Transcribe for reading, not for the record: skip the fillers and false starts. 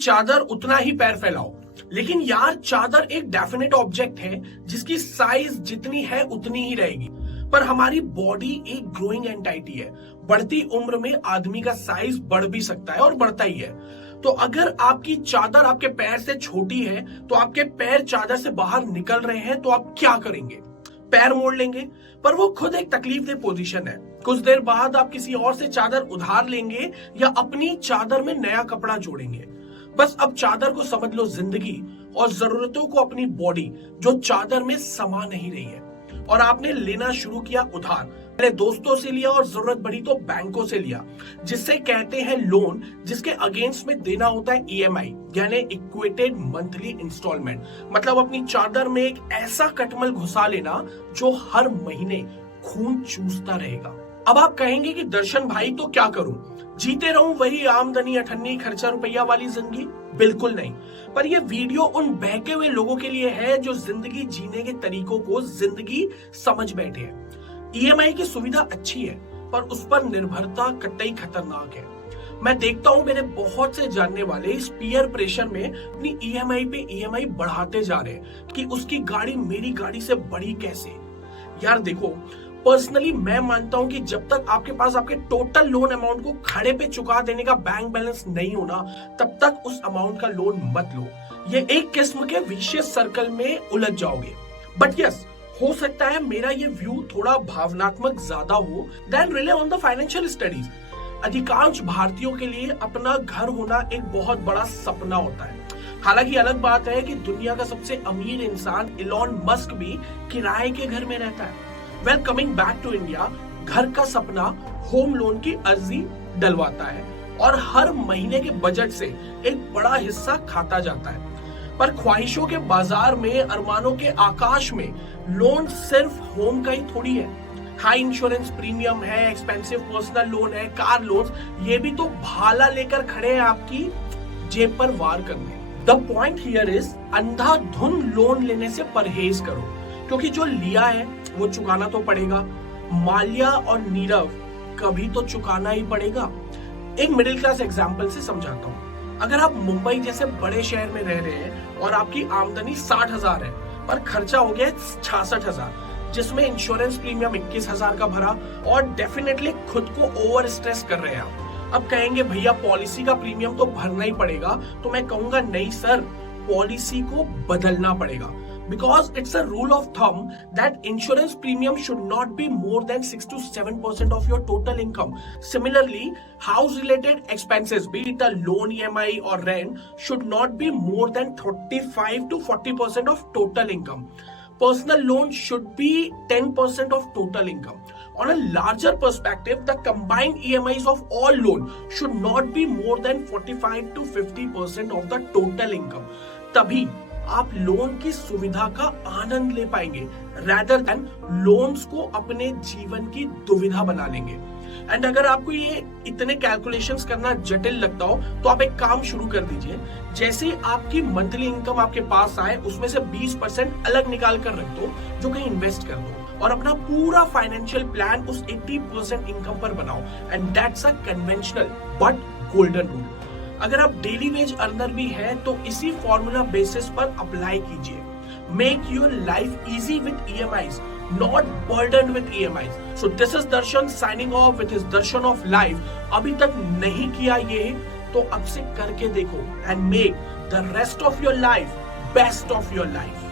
चादर उतना ही पैर फैलाओ। लेकिन यार चादर एक डेफिनेट ऑब्जेक्ट है जिसकी साइज जितनी है उतनी ही रहेगी, पर हमारी बॉडी एक ग्रोइंग एंटाइटी है। बढ़ती उम्र में आदमी का साइज बढ़ भी सकता है और बढ़ता ही है। तो अगर आपकी चादर आपके पैर से छोटी है तो आपके पैर चादर से बाहर निकल रहे हैं तो आप क्या करेंगे? पैर मोड़ लेंगे, पर वो खुद एक तकलीफदेह पोजीशन है। कुछ देर बाद आप किसी और से चादर उधार लेंगे या अपनी चादर में नया कपड़ा जोड़ेंगे। बस अब चादर को समझ लो जिंदगी और जरूरतों को अपनी बॉडी, जो चादर में समा नहीं रही है। और आपने लेना शुरू किया उधार। पहले दोस्तों से लिया और जरूरत बढ़ी तो बैंकों से लिया, जिससे कहते हैं लोन, जिसके अगेंस्ट में देना होता है ईएमआई यानी इक्वेटेड मंथली इंस्टॉलमेंट। मतलब अपनी चादर में एक ऐसा कटमल घुसा लेना जो हर महीने खून चूसता रहेगा। अब आप कहेंगे कि दर्शन भाई तो क्या करूं, जीते रहूं वही आमदनी अठन्नी खर्चा रुपया वाली जिंदगी? बिल्कुल नहीं। पर यह वीडियो उन बहके हुए लोगों के लिए है जो जिंदगी जीने के तरीकों को जिंदगी समझ बैठे हैं। ईएमआई की सुविधा अच्छी है, पर उस पर निर्भरता कतई खतरनाक है। मैं देखता हूं मेरे बहुत से जानने वाले इस पीयर प्रेशर में अपनी ईएमआई पे ईएमआई बढ़ाते जा रहे हैं कि उसकी गाड़ी मेरी गाड़ी से बड़ी कैसे। यार देखो, पर्सनली मैं मानता हूं कि जब तक आपके पास आपके टोटल लोन अमाउंट को खड़े पे चुका देने का बैंक बैलेंस नहीं होना, तब तक उस अमाउंट का लोन मत लो। ये एक किस्म के विशियस सर्कल में उलझ जाओगे। बट यस, हो सकता है मेरा ये व्यू थोड़ा भावनात्मक ज्यादा हो then rely on the financial studies. अधिकांश भारतीयों के लिए अपना घर होना एक बहुत बड़ा सपना होता है। हालांकि अलग बात है कि दुनिया का सबसे अमीर इंसान इलॉन मस्क भी किराए के घर में रहता है। Well, coming back to India, घर का सपना होम लोन की अर्जी डलवाता है और हर महीने के बजट से एक बड़ा हिस्सा खाता जाता है। पर ख्वाहिशों के बाजार में, अरमानों के आकाश में लोन सिर्फ होम का ही थोड़ी है। हाई इंश्योरेंस प्रीमियम है, एक्सपेंसिव पर्सनल लोन है, कार लोन, ये भी तो भाला लेकर खड़े हैं आपकी जेब पर वार करने। द पॉइंट हियर इज, अंधाधुंध लोन लेने से परहेज करो, क्योंकि जो लिया है वो चुकाना तो पड़ेगा। माल्या और नीरव कभी तो चुकाना ही पड़ेगा। एक मिडिल क्लास एग्जांपल से समझाता हूँ। अगर आप मुंबई जैसे बड़े शहर में रह रहे हैं और आपकी आमदनी 60,000 है, पर खर्चा हो गया 66,000, जिसमें इंश्योरेंस प्रीमियम 21,000 का भरा और डेफिनेटली खुद को ओवर स्ट्रेस कर रहे हैं आप। अब कहेंगे भैया पॉलिसी का प्रीमियम तो भरना ही पड़ेगा, तो मैं कहूंगा नहीं सर, पॉलिसी को बदलना पड़ेगा। Because it's a rule of thumb that insurance premium should not be more than 6 to 7% of your total income. Similarly, house-related expenses, be it a loan, EMI or rent, should not be more than 35 to 40% of total income. Personal loan should be 10% of total income. On a larger perspective, the combined EMIs of all loans should not be more than 45 to 50% of the total income. तभी आप loan की सुविधा का आनंद ले पाएंगे, rather than loans को अपने जीवन की दुविधा बना लेंगे। एंड अगर आपको ये इतने कैलकुलेशंस करना जटिल लगता हो तो आप एक काम शुरू कर दीजिए। जैसे ही आपकी मंथली इनकम आपके पास आए, उसमें से 20% अलग निकाल कर रख दो जो कहीं इन्वेस्ट कर दो और अपना पूरा फाइनेंशियल प्लान उस 80% इनकम पर बनाओ। And that's a conventional but golden rule. अगर आप डेली वेज अर्नर भी हैं तो इसी फॉर्मूला बेसिस पर अप्लाई कीजिए। Make your life easy with EMIs, not burdened with EMIs. So this is Darshan signing off with his Darshan of Life. अभी तक नहीं किया ये तो अब से करके देखो and make the rest of your life best of your life.